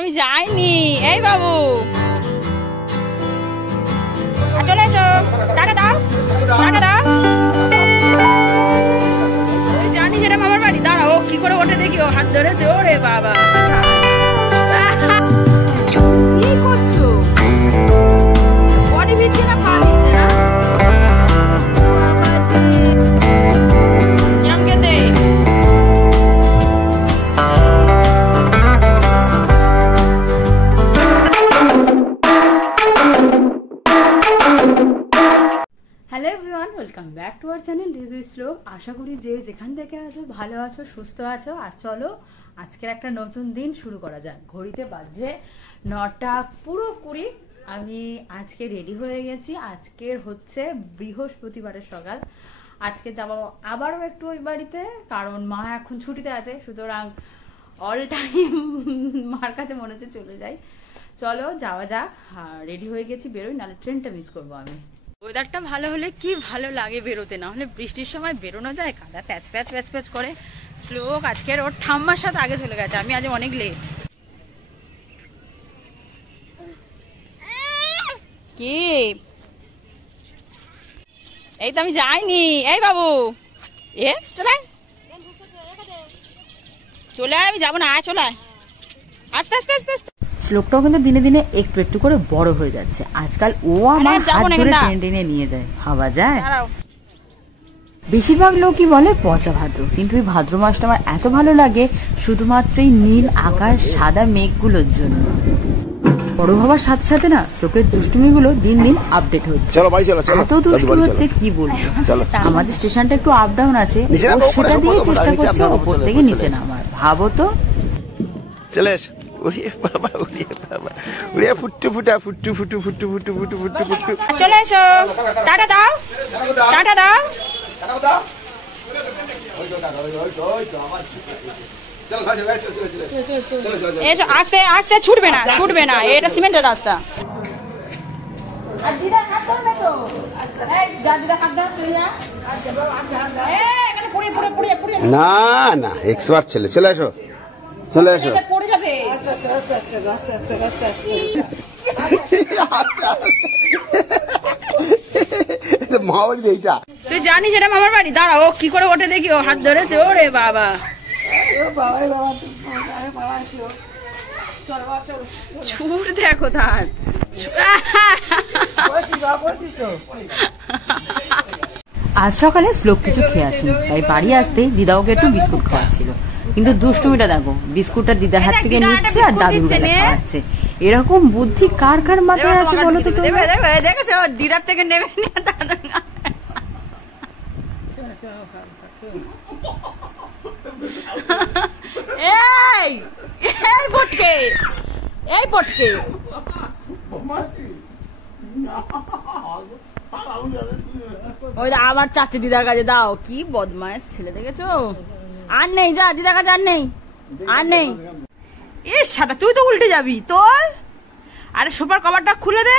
আমি যাইনি। এই বাবু চলে এসো, টাকা দাও, টাকা দাও। জানি যেটা মামার বাড়ি। দাঁড়াও, কি করে ওঠে দেখি। ও হাত ধরেছে। ওরে বাবা, কি করছো? বডি ভিজছে না পা ভিজছে না? এরম খেতে hello everyone, welcome back to our channel ডিজ উইথ শ্লোক। আশা করি যে যেখান থেকে আছো ভালো আছো, সুস্থ আছো। আর চলো আজকের একটা নতুন দিন শুরু করা যাক। ঘড়িতে বাজছে 9টা পুরো 20। আমি আজকে রেডি হয়ে গেছি। আজকের হচ্ছে বৃহস্পতিবারের সকাল। আজকে যাবো আবারও একটু ওই বাড়িতে, কারণ মা এখন ছুটিতে আছে। সুতরাং অল টাইম মার কাছে মনে হচ্ছে চলে যাই। চলো যাওয়া যাক। রেডি হয়ে গেছি, বেরোই, নাহলে ট্রেনটা মিস করবো আমি। ওয়েদারটা ভালো হলে কি ভালো লাগে বেরোতে, না হলে বৃষ্টির সময় বেরোনো যায়, কাদা প্যাচ প্যাচ প্যাচ প্যাচ করে। শ্লোক আজকের ওর ঠাম্মার সাথে আগে চলে গেছে, আমি আজ অনেক লেট। কি এই তো আমি যাইনি। এই বাবু এ চলে চলে আয়, আমি যাবো না, আয় চলে আয়, আস্তে আস্তে আস্তে আস্তে। শ্লোকটাও কিন্তু দিনে দিনে একটু একটু করে বড় হয়ে যাচ্ছে। আজকাল ও আমার হাত ধরে টেনে টেনে নিয়ে যায়, ভাবা যায়। বেশিরভাগ লোকই বলে পচা ভাদ্র, কিন্তু এই ভাদ্র মাসটা আমার এত ভালো লাগে শুধুমাত্র এই নীল আকাশ, সাদা মেঘগুলোর জন্য। বড় হওয়ার সাথে সাথে না শ্লোকের দুষ্টুমিগুলো দিন দিন আপডেট হচ্ছে। এত দুষ্টু হচ্ছে কি বলবো। আমাদের স্টেশনটা একটু আপ ডাউন আছে, সেটা দিয়ে চেষ্টা করছে ওপর থেকে নিচে নামার। ভাবো তো। চলে এসো। চলে এসো, টাটা দাও, টাটা দাও। আস্তে আস্তে, ছুটবে না, ছুটবে না, এটা সিমেন্টের রাস্তা। না না, এক্সপার্ট ছেলে। চলে এসো, চলে এসো। পড়ে যাবে। মামার এইটা তুই জানিস এটা মামার বাড়ি। দাঁড়াও, কি করে ওঠে দেখি। ও হাত ধরেছে। ওরে বাবা, ছুট দেখো তার। আজ সকালে শ্লোক কিছু খেয়ে আসেনি, তাই বাড়ি আসতেই দিদাওকে একটু বিস্কুট খাওয়াচ্ছিল। কিন্তু দুষ্টুমিটা দেখো, বিস্কুটটা দিদার হাত থেকে নিচ্ছে আর দাদুর গালে খাওয়াচ্ছে। এরকম বুদ্ধি কার কার মাথায় আছে বলো তো? দেখেছো, দিদার থেকে নেবে এই এই পটকে, এই পটকে, ওই আবার চাচি দিদার কাছে দাও। কি বদমাইশ ছেলে দেখেছো। আর নেই, যা দিদার কাছে আর নেই, আর নেই। এ সাটা, তুই তো উল্টে যাবি। তোর আরে সোফার কভারটা খুলে দে।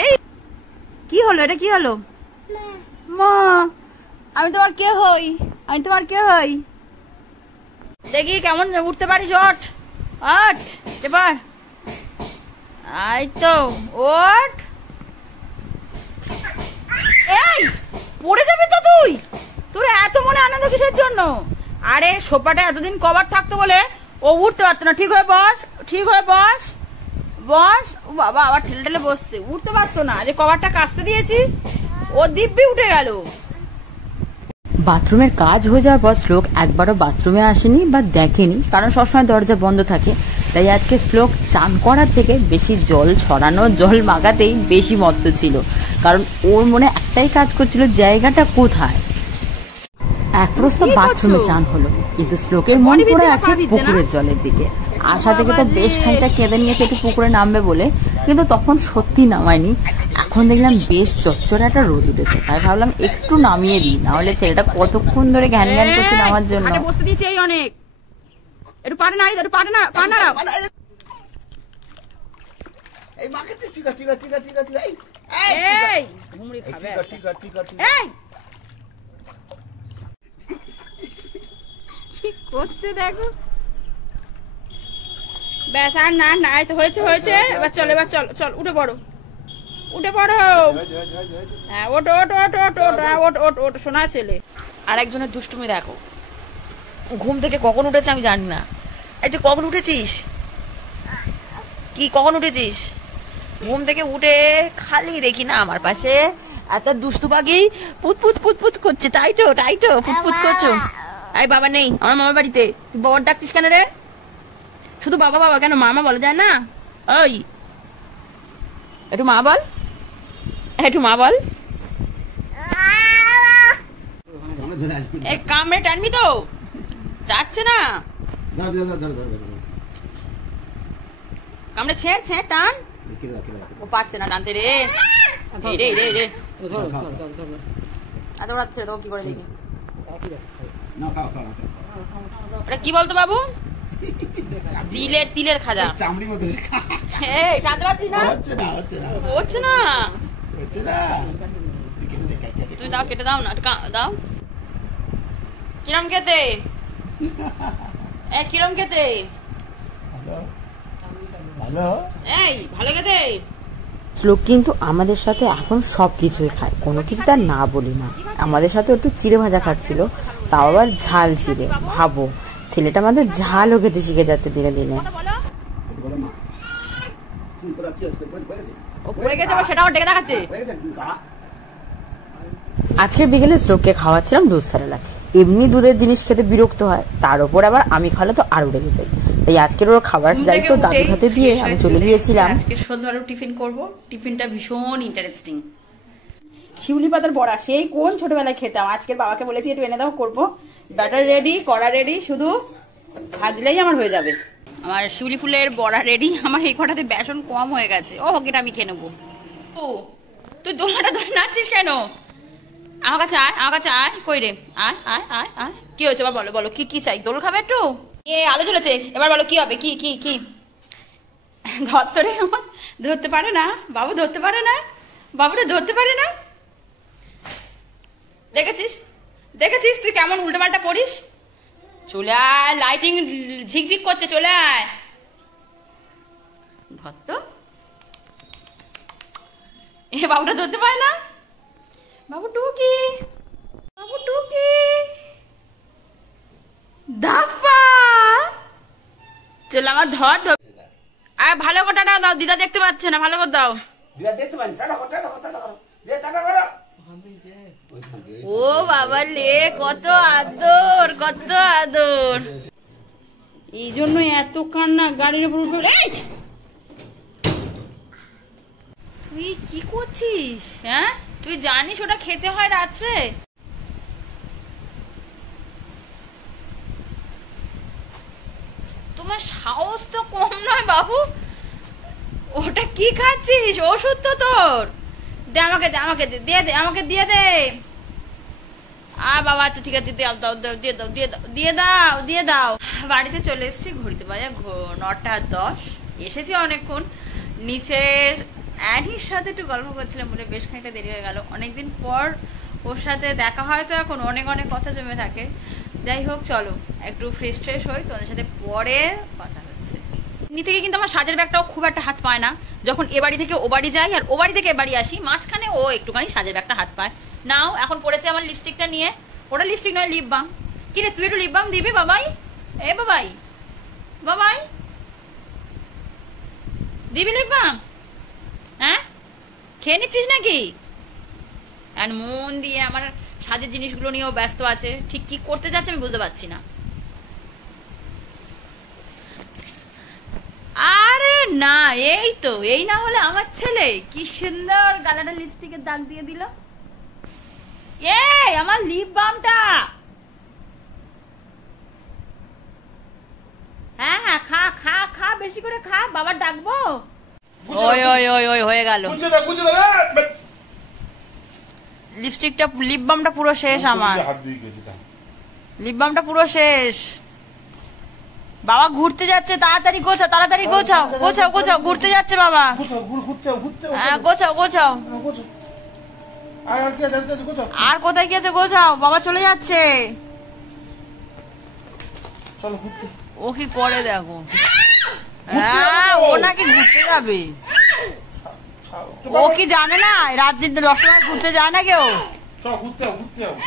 এই কি হলো, এটা কি হলো? মা আমি তোমার কে হই, আমি তোমার কে হই? দেখি কেমন উঠতে পারিস। ওঠ ওঠ এবার, এই তো ওঠ। এই পড়ে যাবি তো তুই। তোর এত মনে আনন্দ কিসের জন্য? আরে সোফাটা এতদিন কভার থাকতো বলে ও উঠতে পারতো না। ঠিক হয়ে বস, ঠিক হয়ে বস, বস। ও বাবা, আবার ঠেলে ঠেলে বসছে। উঠতে পারতো না, যে কভারটা কাচতে দিয়েছি ও দিব্যি উঠে গেল। বাথরুমের কাজ হয়ে যাওয়ার পর শ্লোক একবারও বাথরুমে আসেনি বা দেখেনি, কারণ সবসময় দরজা বন্ধ থাকে। তাই আজকে শ্লোক চান করার থেকে বেশি জল ছড়ানো, জল মাখাতেই বেশি মত্ত ছিল। কারণ ওর মনে একটাই কাজ করছিল, জায়গাটা কোথায়। এক প্রস্তাব বাথরুমে চান হলো, কিন্তু শ্লোকের মন পড়ে আছে পুকুরের জলের দিকে। আশা থেকে তো বেশ খানিকটা কেঁদে নিয়েছে একটু পুকুরে নামবে বলে, কিন্তু তখন সত্যি নামায়নি। এখন দেখলাম বেশ চচ্চড়ে একটা রোদ উঠেছে, তাই ভাবলাম একটু নামিয়ে দিই, না হলে ছেলেটা কতক্ষণ ধরে ঘ্যান ঘ্যান করছে নামার জন্য। বসতে দিয়েছি এই অনেক, একটু পারে না, একটু পারে না, পারে না। এই মাকে ঠিক আছে, ঠিক আছে, ঠিক আছে, ঠিক আছে। এই ঘুমড়ি খাবে। ঠিক আছে, ঠিক আছে। এই কি করছে দেখো। ব্যাস আর না না, এই তো হয়েছে হয়েছে, এবার চল এবার চল চল উঠে পড়ো উঠে পড়ো। হ্যাঁ ওট ওট ওট ওট ওট ওট ওট ওট শোনা ছেলে। আর একজনের দুষ্টুমি দেখো, ঘুম থেকে কখন উঠেছে আমি জানি না। এই তুই কখন উঠেছিস? কি কখন উঠেছিস? ঘুম থেকে উঠে খালি দেখি না আমার পাশে এত দুষ্টু পাখি পুতপুত পুতপুত করছে। তাই তো পুতপুত করছো। এই বাবা নেই আমার মামার বাড়িতে, তুই বাবার ডাকতিস কেন রে? শুধু বাবা বাবা কেন, মামা বলা যায় না? ওই একটু মা বল, একটু মা বল। এই কামড়ে টানবি তো, যাচ্ছে না কামড়ে, ছেড় ছেড় টান। ও পাচ্ছে না টানতে রে, রে রে রে এত রাত্রে তো কি করে দেখি। এটা কি বলতো বাবু? তিলের তিলের খাজা চামড়ি মতো। এই টানতে পারছিস না? হচ্ছে না। তুমি দাও, কেটে দাও না, দাও। কিরম খেতে? কিরম খেতে? এই ভালো খেতে। শ্লোক কিন্তু আমাদের সাথে এখন সবকিছুই খায়, কোনো কিছু তার না বলি না। আমাদের সাথে একটু চিড়ে ভাজা খাচ্ছিল, তাও আবার ঝাল চিড়ে। ভাবো, ছেলেটা আমাদের ঝালও খেতে শিখে যাচ্ছে দিনে দিনে। সেটাও ডেকে দেখাচ্ছে। আজকে বিকেলে শ্লোককে খাওয়াচ্ছিলাম দুধ সারালাক। এমনি দুধের জিনিস খেতে বিরক্ত হয়, তার উপর আবার আমি খালে তো আরো রেগে যাই। তাই আজকের ওর খাবার দায়িত্ব দাদুর হাতে দিয়ে আমি চলে গিয়েছিলাম। আজকে সন্ধ্যাবেলা টিফিন করব। টিফিনটা ভীষণ ইন্টারেস্টিং। শিউলি পাতার বড়া, সেই কোন ছোটবেলায় খেতাম। আজকের বাবাকে বলেছি একটু এনে দাও, করবো। ব্যাটার রেডি, কড়া রেডি, শুধু ভাজলেই আমার হয়ে যাবে। আমার শিউলি ফুলের বড়া রেডি। আমার এই কটাতে বেসন কম হয়ে গেছে। ও হোকেটা আমি খেয়ে নেবো। ও তুই দোলনাটা ধরে নাচছিস কেন? আমার কাছে আয়, আমার কাছে আয়। কই রে? আয় আয় আয় আয়। কি হয়েছে এবার বলো, বলো কি কি চাই? দোল খাবে একটু? আলো জ্বলেছে, এবার বলো কি হবে? কি কি কি? ধরতে আমার ধরতে পারে না বাবু, ধরতে পারে না বাবুরে, ধরতে পারে না। দেখেছিস দেখেছিস তুই কেমন উল্টো পাল্টা পড়িস? চলে আয়, লাইটিং ঝিকঝিক করছে, চলে আয়। ধরতো বাবুটা ধরতে পারে না। বাবু টুকি, বাবু টুকি দাপা, চল আমার ধর ধর। আর ভালো করে টাটা দাও, দিদা দেখতে পাচ্ছে না, ভালো করে দাও। ও বাবা লে, কত আদর কত আদর। এই জন্য এত কান্না। গাড়ির উপর উঠবে। তুই কি করছিস? হ্যাঁ তুই জানিস ওটা খেতে হয় রাত্রে? তোমার সাহস তো কম নয় বাবু। ওটা কি খাচ্ছিস? ওষুধ তো তোর। দে আমাকে, দে আমাকে, দিয়ে দে আমাকে, দিয়ে দে। বাবা আচ্ছা ঠিক আছে, দাও দাও দাও, দিয়ে দাও দিয়ে দাও দিয়ে দাও দিয়ে দাও। বাড়িতে চলে এসেছি, ঘড়িতে বাজে 9:10। এসেছি অনেকক্ষণ। নিচে অ্যানির সাথে একটু গল্প করছিলাম বলে বেশ খানিকটা দেরি হয়ে গেল। অনেকদিন পর ওর সাথে দেখা হয় তো এখন অনেক অনেক কথা জমে থাকে। যাই হোক চলো একটু ফ্রেশ ট্রেশ হই, তোমাদের সাথে পরে কথা হচ্ছে। এমনি থেকে কিন্তু আমার সাজের ব্যাগটাও খুব একটা হাত পায় না। যখন এ বাড়ি থেকে ও বাড়ি যাই আর ও বাড়ি থেকে এ বাড়ি আসি, মাঝখানে ও একটুখানি সাজের ব্যাগটা হাত পায়। নাও এখন পড়েছে আমার লিপস্টিকটা নিয়ে। ওটা লিপস্টিক নয়, লিপ বাম। কি রে তুই একটু লিপ বাম দিবি বাবাই? এ বাবাই, বাবাই দিবি লিপ বাম? হ্যাঁ খেয়ে নিচ্ছিস নাকি? আর মন দিয়ে আমার সাজের জিনিসগুলো নিয়েও ব্যস্ত আছে। ঠিক কি করতে যাচ্ছে আমি বুঝতে পারছি না। আরে না, এই তো, এই না হলে আমার ছেলে কি সুন্দর গালাটা লিপস্টিকের দাগ দিয়ে দিল। এই আমার লিপ বামটা। হ্যাঁ হ্যাঁ খা খা খা, বেশি করে খা, বাবার ডাকবো। ওই ওই ওই ওই হয়ে গেল। লিপস্টিকটা, লিপ বামটা পুরো শেষ আমার। লিপ বামটা পুরো শেষ। বাবা ঘুরতে যাচ্ছে, তাড়াতাড়ি গোছাও, তাড়াতাড়ি গোছাও গোছাও গোছাও, ঘুরতে যাচ্ছে বাবা। হ্যাঁ গোছাও গোছাও। আর কোথায় গিয়েছে? গোছাও, বাবা চলে যাচ্ছে। ও কি করে দেখো। হ্যাঁ ও নাকি ঘুরতে যাবে, ও কি জানে না রাত দিন 10 সময় ঘুরতে যায় না কেউ। ঘুরতে যাবো